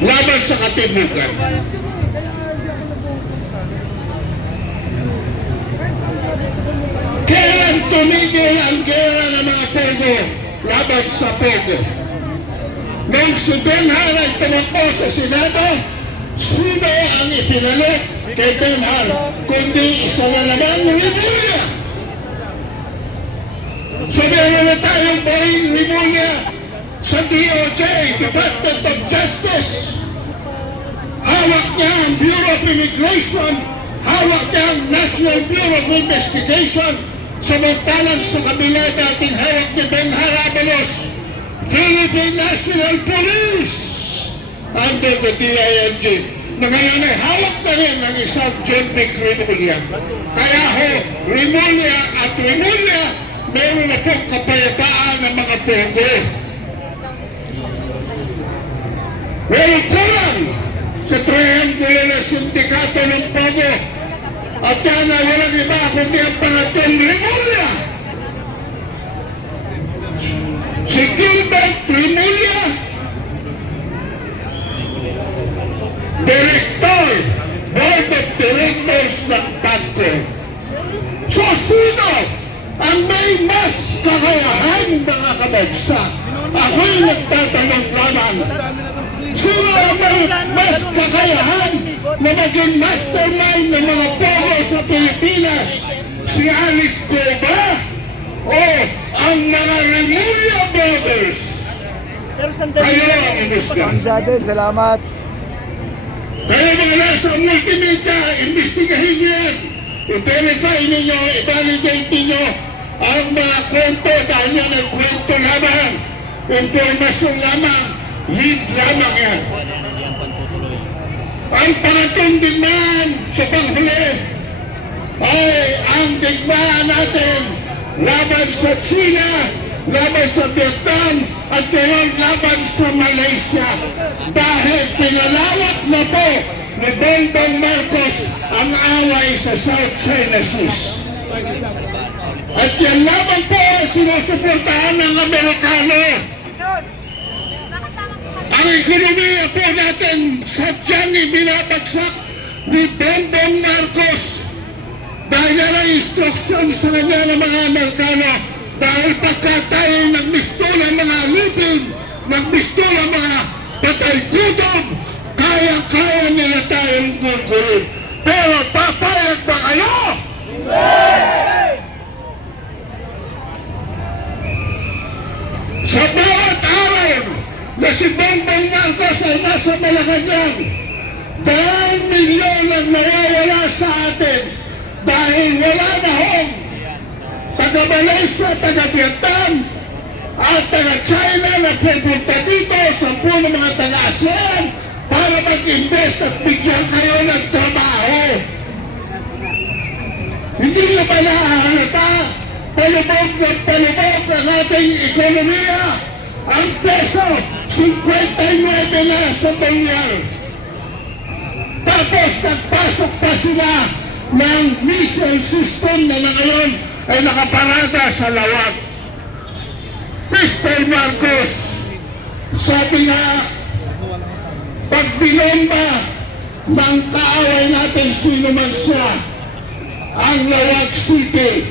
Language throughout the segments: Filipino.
laban sa katimukan. Kailan tumigil ang gera ng mga Pogo laban sa Pogo? Nung si Benhar ay tumakbo sa Senado, sino ang ipinalit kay Benhar kundi isa na naman Rimulya? So meron na tayong Boeing Rimulya sa DOJ, Department of Justice. Hawak niya ang Bureau of Immigration, hawak niya ang National Bureau of Investigation, samantalang sa kabila dating hawak ni Benhar Abalos, Philippine National Police under the DILG, na ngayon ay hawak na rin ng isang John Vic Rimulya. Kaya ho, Rimulya at Rimulya, meron na pong kapayataan ng mga Pogo. Meron kulang sa triangulo na sindikato ng Pogo. At yan na walang iba kundi ang pangatong Rimulya. Si Gilbert Rimulya, Director, Board of Directors ng PAGCOR. So sino ang may mas kakayahan, mga kabagsak? Ako'y nagtatanong naman. Sino ang may mas kakayahan na maging mastermind ng mga Pogo sa Pilipinas? Si Alice Go ba? O ang mga Rimulya Brothers? Kayo ang imbestiga. Salamat. Kaya mga nasa multimedia, imbestigahin niyo yan. I-verify ninyo, i-validate ninyo ang mga kwento dahil yan ay kwento lamang. Informasyon lamang, lead lamang yan. Ang pangatong digmaan sa panghuli ay ang digmaan natin laban sa China, laban sa Vietnam, at ngayon laban sa Malaysia. Dahil pinalawak na po ni Bongbong Marcos ang away sa South China Sea. At yan lamang po ang sinusuportahan ng Amerikano. Ang ekonomiya po natin sadyang ibinabagsak ni Bongbong Marcos dahil na instruksyon sa kanya ng mga Amerikano. Dahil pagka tayo nagmistula mga lupin, nagmistula mga patay gutom, kaya-kaya nila tayong gulgulin. Pero papayag ba kayo? Sa bawat araw na si Bongbong Marcos ay nasa Malacanang, dahil milyon ang nawawala sa atin dahil wala na hong taga-Malaysia, taga-Vietnam, at taga-China na pupunta dito sa ng mga taga-ASEAN para mag-invest at bigyan kayo ng trabaho. Hindi nyo ba nahahalata? Palubog ang ating ekonomiya. Ang peso, 59 na sa dolyar. Tapos nagpasok pa sila ng missile system na ngayon ay nakaparada sa lawag. Mr. Marcos, sabi nga, pag binomba ng kaaway natin sino man siya, ang Lawag City,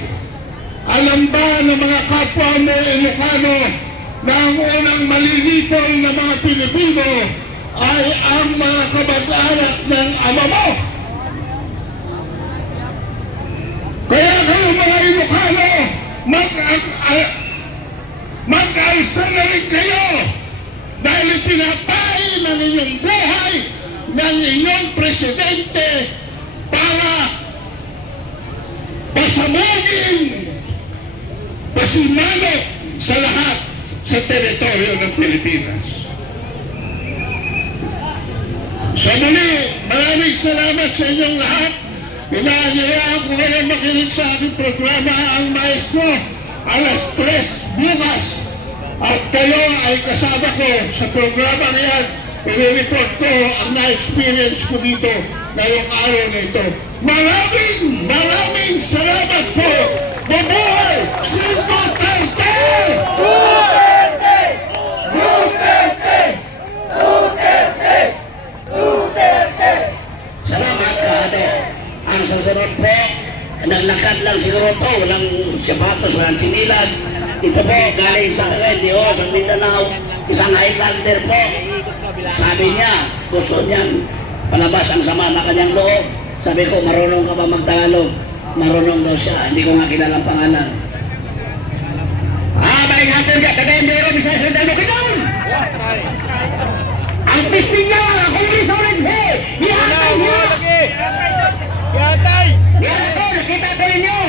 alam ba ng mga kapwa mo Ilocano na ang unang malilitol na mga Pilipino ay ang mga kamag-anak ng ama mo? Kaya kayo mga Ilocano, mag-aisa na rin kayo dahil ipinapain ang inyong buhay ng inyong presidente para pasabugin, pasimano sa lahat sa teritoryo ng Pilipinas. Sa muli, maraming salamat sa inyong lahat. Inaanyayaan ko ngayon makinig sa aking programa ang Maestro alas 3 bukas. At kayo ay kasama ko sa programa niyan. I-report ko ang na-experience ko dito ngayong araw na ito. Maraming salamat po! Mabuhay! Silva Duterte! Duterte! Duterte! Duterte! lakad lang siguro to, walang sapatos, walang sinilas. Ito po, galing sa radio, sa Mindanao, isang Highlander po. Sabi niya, gusto niyang palabas ang sama na kanyang loob. Sabi ko, marunong ka ba magtagalog? Marunong daw siya, hindi ko nga kilala ang pangalan. May hapon ka, kagaya meron bisa sa dalo ka doon! Ang pisting niya, kung hindi sa ulit siya, ihatay siya! Yatay! Ito, nakita ko ninyo,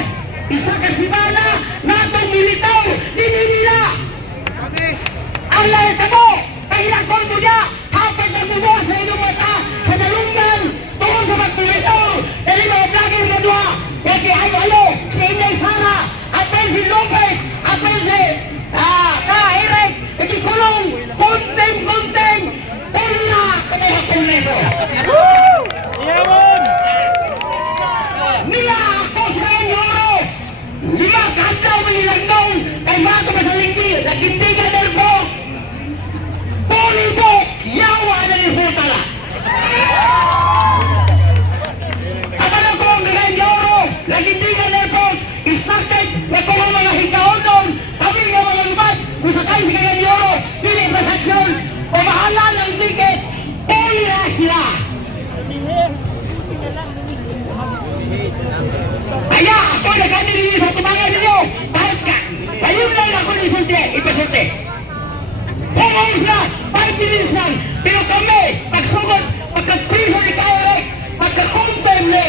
isa kasimana na itong militaw, dinilila! Ang lahita mo, pahilakon mo niya, hapag na mo sa inyong mata, sa dalunggan, tungkol sa magmilitaw, dahil mga vlogger na doon, huwag ayo-ayo, si Inay Sara, apel si Lopez, apel si, Eric, ikikulong, konting, pula, kumuha kongreso! Yamon! Nila ako sa inyo! Lima kataw manilandong kay Mato Masalingki, nagindigan ng ko! Puli mo, yawa na yung hutala! Kapala ko ang gagayin niyo, nagindigan ng ko, istakit na kung ang mga hikaon doon, kami nga mga lubat, kung sakay si gagayin niyo, dili transaksyon, o mahala ng ticket, puli na sila! Kaya ako nagkanilinis sa tumangan ninyo kahit ka. Ayun lang ako ipasulti. Kung na, 5 minutes lang. Pero kami, pagsugod, pagka-priso ni Kaorek, pagka-content ni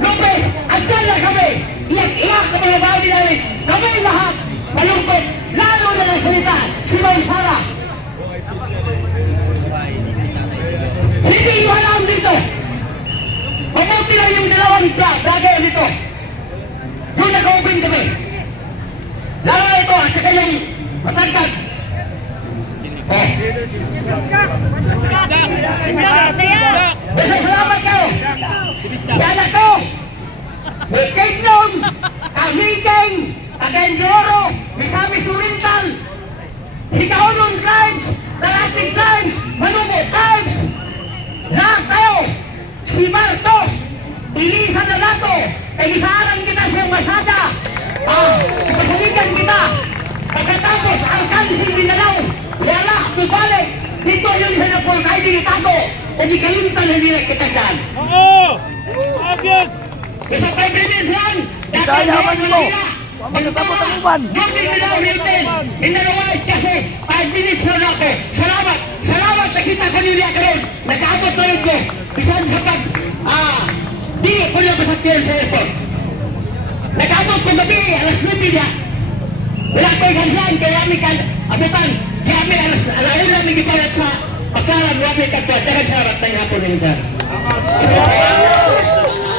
Lopez, andyan lang kami. Iyak-iyak kami na bahay namin. Kami lahat, malungkot. Lalo na lang salita, si Ma'am Sara. Hindi nyo alam dito. Mabuti lang yung dalawang vlogger dito. Yung naka-open kami. Lalo na ito at saka yung matangkad. Basta salamat kayo. Yan ako. May Kaitlon, Kamigeng, Agendoro, Misamis Oriental, Higaonon Tribes, Darating Tribes, Manubo Tribes. Lahat tayo. Si Martos, Elisa Nalato, pag-isaaran kita sa Masada, ipasalikan kita. Pagkatapos, Alcancin Mindanao, wala, bubalik. Dito yung isa na po, kahit dinitago, o di kalimtan na nila kita dyan. Oo! Agad! Isa 5 minutes lang, Dahil haman mo, magkasabot ang uban. Hindi nila ulitin, inalawait kasi 5 minutes lang ako. Salamat na kita ko nila karon. Nag-aabot ko yun ko. Bisan sa pag, di ko lang masakyan sa airport. Nag-aabot ko gabi, alas 9 niya. Wala ko ikansan, kaya kami abutan. Kaya kami alayon lang nagipalat sa pagkaran, wala kami kagpad. Dagan salamat na yung hapon rin dyan. Ito po ang message ng mga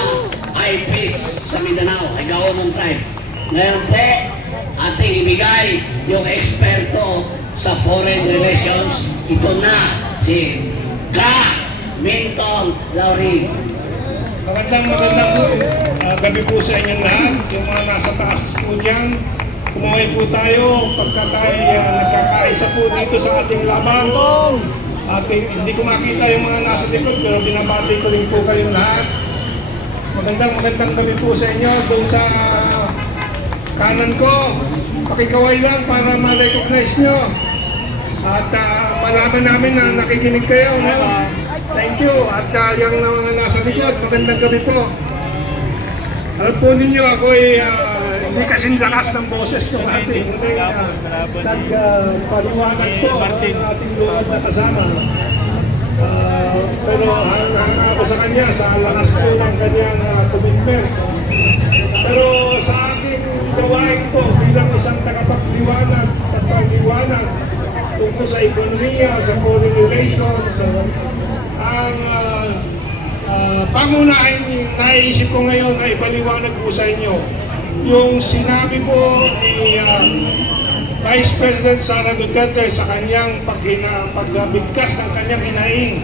IPs sa Mindanao, ay Gaonon Tribe. Ngayon po, ating ibigay yung eksperto sa foreign relations. Ito na, si Mintong Lauri. Magandang gabi po sa inyong lahat. Yung mga nasa taas po dyan, kumuhay po tayo pagka tayo nagkakaisa po dito sa ating laban. Hindi ko makita yung mga nasa likod pero binabati ko rin po kayong lahat. Magandang gabi po sa inyo. Doon sa kanan ko, pakikaway lang para ma-recognize nyo. At malaman namin na nakikinig kayo. No? Thank you. At yung mga nasa likod, magandang gabi po. Alam po ninyo, ako ay hindi kasing lakas ng boses ko ating nagpaliwanag po ang ating luwag na kasama. Pero hanga ako sa kanya sa lakas po ng kanyang commitment. Pero sa ating gawain po bilang isang tagapagliwanag tungkol sa ekonomiya, sa foreign relations, ang pangunahin naisip ko ngayon ay ipaliwanag po sa inyo yung sinabi po ni Vice President Sara Duterte sa kanyang pagbigkas ng kanyang hinaing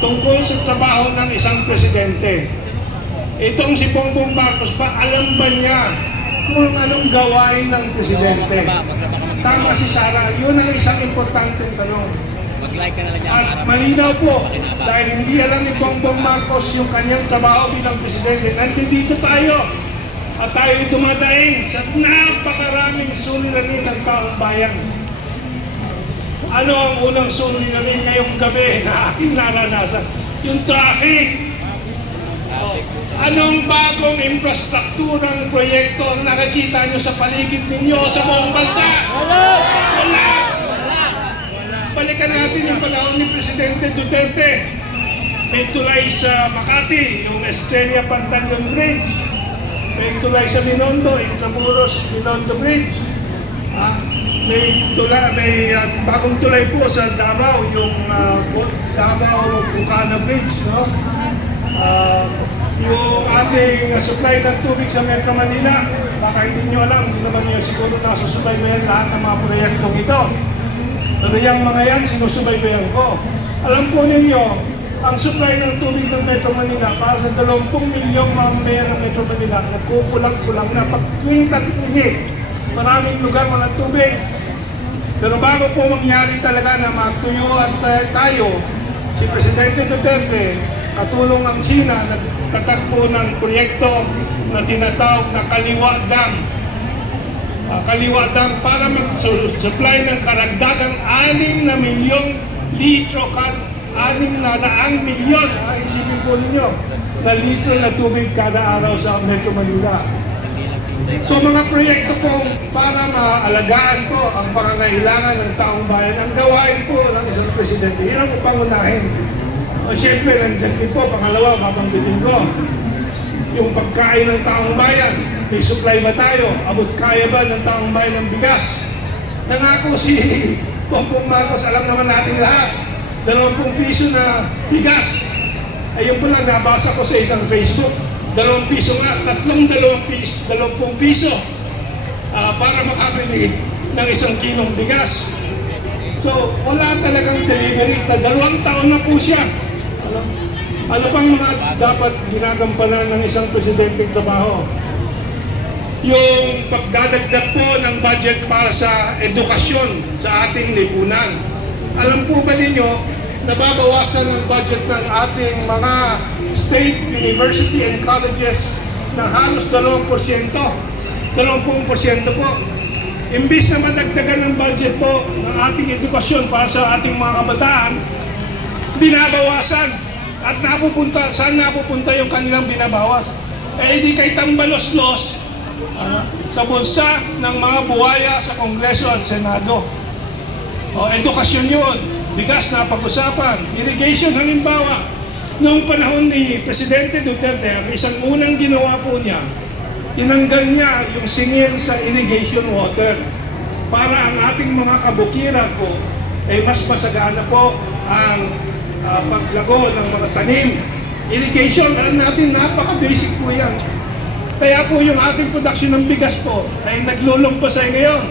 tungkol sa trabaho ng isang presidente. Itong si Bongbong Marcos pa, alam ba niya kung anong gawain ng presidente? Tama si Sara, yun ang isang importanteng tanong. At malinaw po, dahil hindi alam ni Bongbong Marcos yung kanyang trabaho bilang presidente, nandito tayo at tayo'y dumadaing sa napakaraming suliranin ng taong bayan. Ano ang unang suliranin ngayong gabi na aking naranasan? Yung traffic. Anong bagong infrastrukturang proyekto ang nakikita nyo sa paligid ninyo sa buong bansa? Wala! Balikan natin yung panahon ni Presidente Duterte. May tulay sa Makati, yung Estrella Pantaleon Bridge. May tulay sa Binondo, Intramuros Binondo Bridge. May bagong tulay po sa Davao, yung Davao Bucana Bridge, no? Yung ating supply ng tubig sa Metro Manila, baka hindi nyo alam, hindi naman nyo siguro nasusubaybayan lahat ng mga proyektong ito. Pero yung mga yan, sinusubaybayan ko. Alam po ninyo, ang supply ng tubig ng Metro Manila para sa 20 milyong mamamayan ng Metro Manila, nagkukulang-kulang na pag tuwing tag-init. Maraming lugar walang tubig. Pero bago po mangyari talaga na magtuyo at tayo, si Presidente Duterte, katulong ang China, nagtatakbo ng proyekto na tinatawag na Kaliwa Dam. Kaliwa Dam para mag-supply ng karagdagang 6 na milyong litro, 6 na daang milyon, isipin po ninyo, na litro na tubig kada araw sa Metro Manila. So mga proyekto po para maalagaan po ang pangangailangan ng taong bayan, ang gawain po ng isang presidente, yun ang pangunahin. O siyempre, nandiyan din po, pangalawa, mapangbitin ko, yung pagkain ng taong bayan. May supply ba tayo? Abot kaya ba ng taong bayan ng bigas? Nangako si Bongbong Marcos, alam naman natin lahat, 20 piso na bigas. Ayun po lang, nabasa ko sa isang Facebook, 2 piso nga, 20 piso para makabili ng 1 kilong bigas. So, wala talagang delivery. 2 taon na po siya. Ano pang mga dapat ginagampanan ng isang presidenteng trabaho? Yung pagdadagdag po ng budget para sa edukasyon sa ating lipunan. Alam po ba ninyo, nababawasan ng budget ng ating mga state university and colleges ng halos 2%. 20% po. Imbis na madagdagan ng budget po ng ating edukasyon para sa ating mga kabataan, binabawasan. At saan napupunta yung kanilang binabawas? Eh di kay tambalos-los sa bulsa ng mga buwaya sa Kongreso at Senado. Edukasyon yun, bigas na pag-usapan, irrigation halimbawa. Noong panahon ni Presidente Duterte, ang isang unang ginawa po niya, tinanggal niya yung singil sa irrigation water para ang ating mga kabukiran po ay mas masagana po ang paglago ng mga tanim. Irrigation, alam natin, napaka-basic po yan. Kaya po yung ating production ng bigas po ay naglulumpasay ngayon.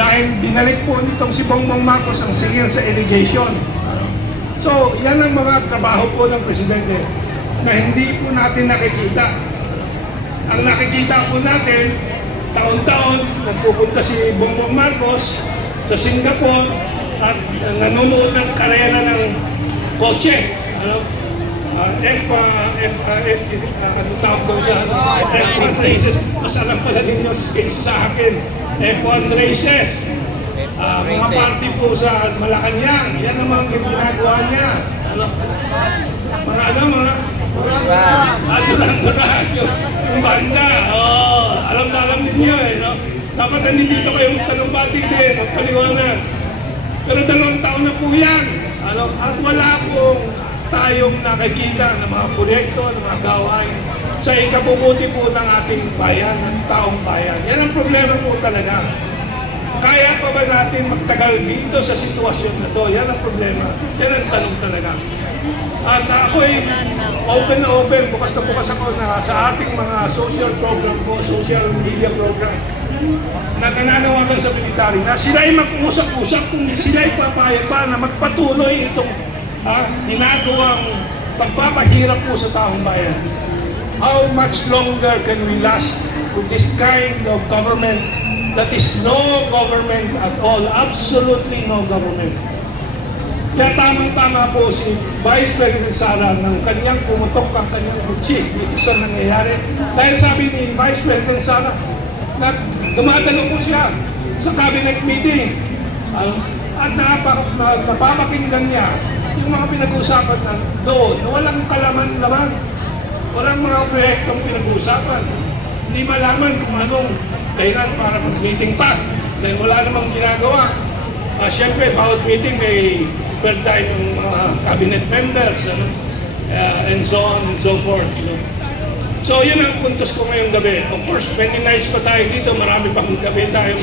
Dahil binalik po nitong si Bongbong Marcos ang singil sa irrigation. So, yan ang mga trabaho po ng Presidente na hindi po natin nakikita. Ang nakikita po natin, taon-taon, nagpupunta si Bongbong Marcos sa Singapore at nanonood ng karera ng kotse. Ano tawag doon siya? F1 races. Mas alam pala ninyo sa akin, F1 races. Mga party po sa Malacanang, yan ang mga ginagawa niya. Yung banda. Alam na alam ninyo eh. No? Dapat nandito kayo magtalumbati din, magpaliwanag. Pero 2 taon na po yan. At wala pong tayong nakikita ng mga proyekto, ng mga gawain sa ikabubuti po ng ating bayan, ng taong bayan. Yan ang problema po talaga. Kaya pa ba natin magtagal dito sa sitwasyon na to? Yan ang problema. Yan ang tanong talaga. At ako'y open na open, bukas na bukas ako na sa ating mga social program po, social media program, na nananawagan sa military na sila'y mag-usap-usap kung sila'y papayag pa na magpatuloy itong ginagawang pagpapahirap po sa taong bayan. How much longer can we last with this kind of government that is no government at all, absolutely no government? Kaya tamang-tama po si Vice President Sara ng kanyang pumutok ang kanyang kutsi dito sa nangyayari. Dahil sabi ni Vice President Sara na dumadalo po siya sa cabinet meeting at napapakinggan niya yung mga pinag-uusapan na doon na walang kalaman-laman. Walang mga proyektong pinag-uusapan. Hindi malaman kung anong kailan para mag-meeting pa. Dahil wala namang ginagawa. Siyempre, bawat meeting may per time ng mga cabinet members and so on and so forth. So, yun ang puntos ko ngayong gabi. Of course, many nights pa tayo dito. Marami pang gabi tayo